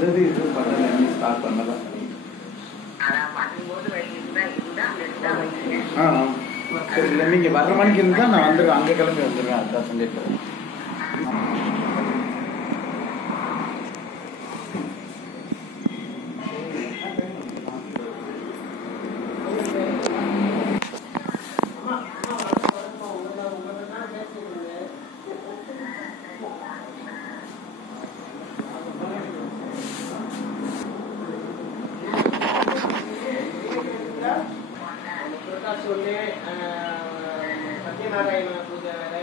இது பண்ணல, ஸ்டார்ட் பண்ணல. சரி, இல்லை நீங்கள் வர்ற மணிக்கு இருந்தால் நான் வந்துடுவேன், அங்கே கிளம்பி வந்துடுவேன். அதுதான் சொல்லியிருக்கேன். சத்யநாராயண பூஜை வேறு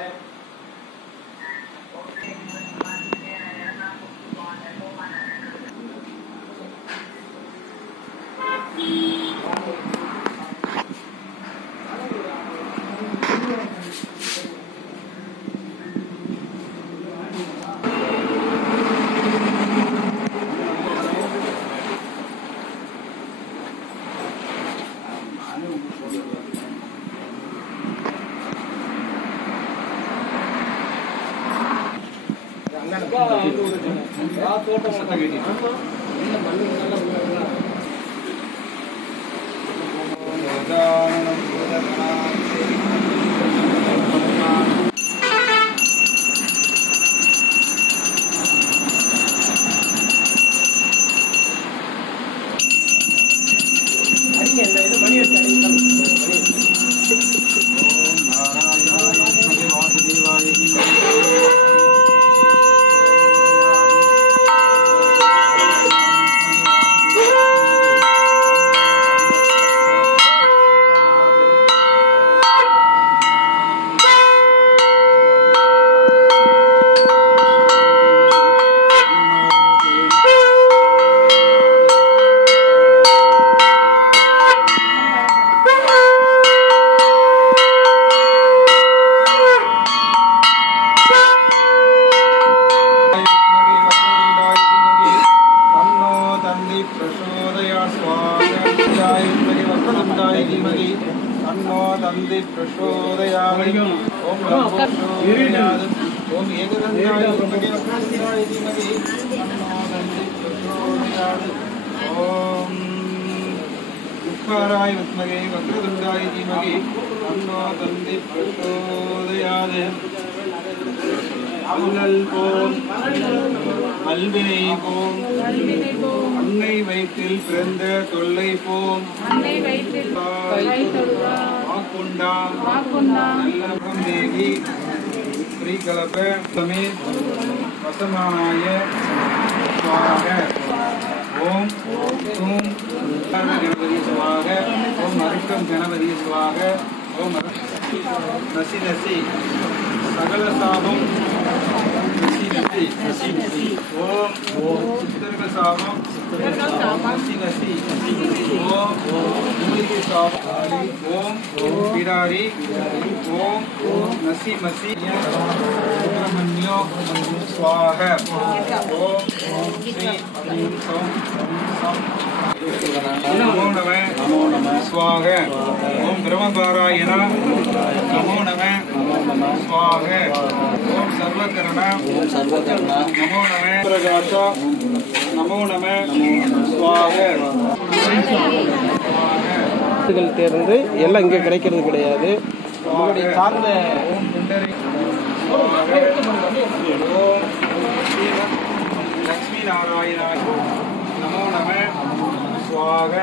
उपकाराय विद्महे वक्रतुण्डाय धीमहि तन्नो तन्ति प्रचोदयात् அல்லல் போம் அல்வினை போம் அன்னை வயிற்றில் பிறந்த தொல்லை போம் நல்லபம் தேகி ஸ்ரீகலப சமே வசமானாய சுவாக ஓம் ஓம் கணபதி சுவாக ஓம் அருக்கம் கணபதி சுவாக ஓம் நசி நசி சகல சாபம் நசி நசி நசி நசி ஓம் ஓம் சித்தர்க சாபம் நசி நசி ஓம் மூலிகை சாபம் ஓம் பிடாரி ஓம் நசி மசி சுப்பிரமணியோ स्वाह ओम श्री सौम नमो नमः स्वाह ओम ब्रह्मपारायण नमो नमः स्वाह ओम सर्वकर्ण नमो नमः प्रकाश नमो नमः स्वाह தேர்ந்து எல்லாம் இங்கே கிடைக்கிறது கிடையாது. நம்மளுடைய சார்ந்த ओम लक्ष्मी नारायण नमो नमः स्वाग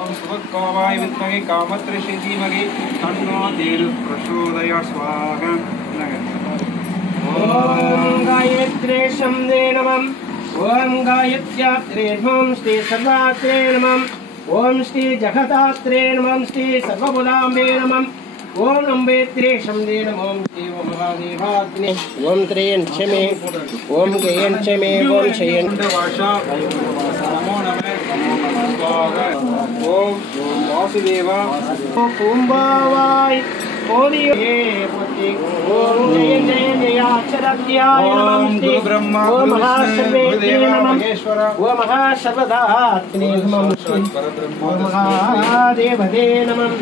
ओम सुभद्भावाय विद्महे कामत्रषे धीमहि तन्नो देवी प्रचोदयात् स्वाग ओम गायत्रे शम्दे नमः ओम गायत्र्यात्रे नमः श्री सर्वात्रे नमः ओम श्री जगदात्रे नमः श्री सर्वबुधाम्बे नमः ओम नम्बेत्रे शम्दे नमः श्री महादेवाग्ने ओम त्रेयं क्षमे ओम गयं क्षमे ओम शयं भाषा नमो नमः स्वाग ओम वासुदेव कुंभवाय ओदिये पति ओम जय जय जयाक्षराध्याय नमस्ते ओम महासर्वेत्रे नमः ओम महासर्वदात्रे नमः ओम महादेवते नमः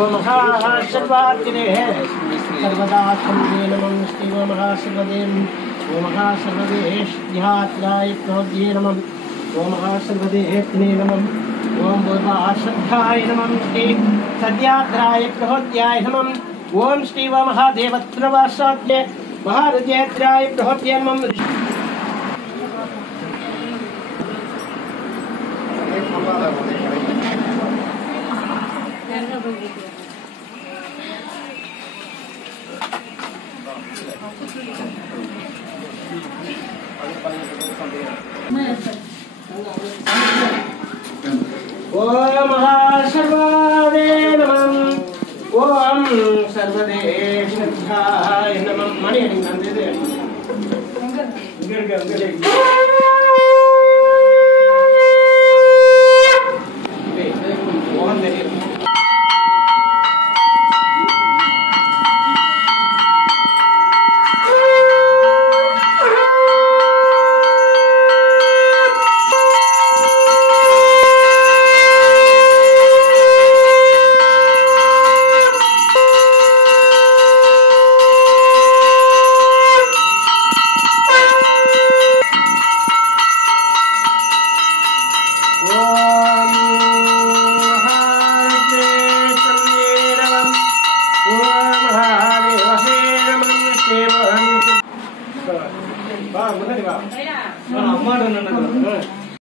ओम महासर्वात्रे सर्वदा शम्भे नमः श्री ओम महासर्वदे ओम महासर्वदेश्यात्राय प्रभवे नमः ओम सर्वदेहेत्ने नमः ओम पूर्वाश्रद्धाय नमः श्री सत्याग्राय प्रहोत्याय नमः ओम श्री व महादेवत्रवासाद्य महारुद्राय प्रहोत्याय नमः ओम सर्वादे नमः ओम सर्वदेशाय नमः मणि नंदे அம்மா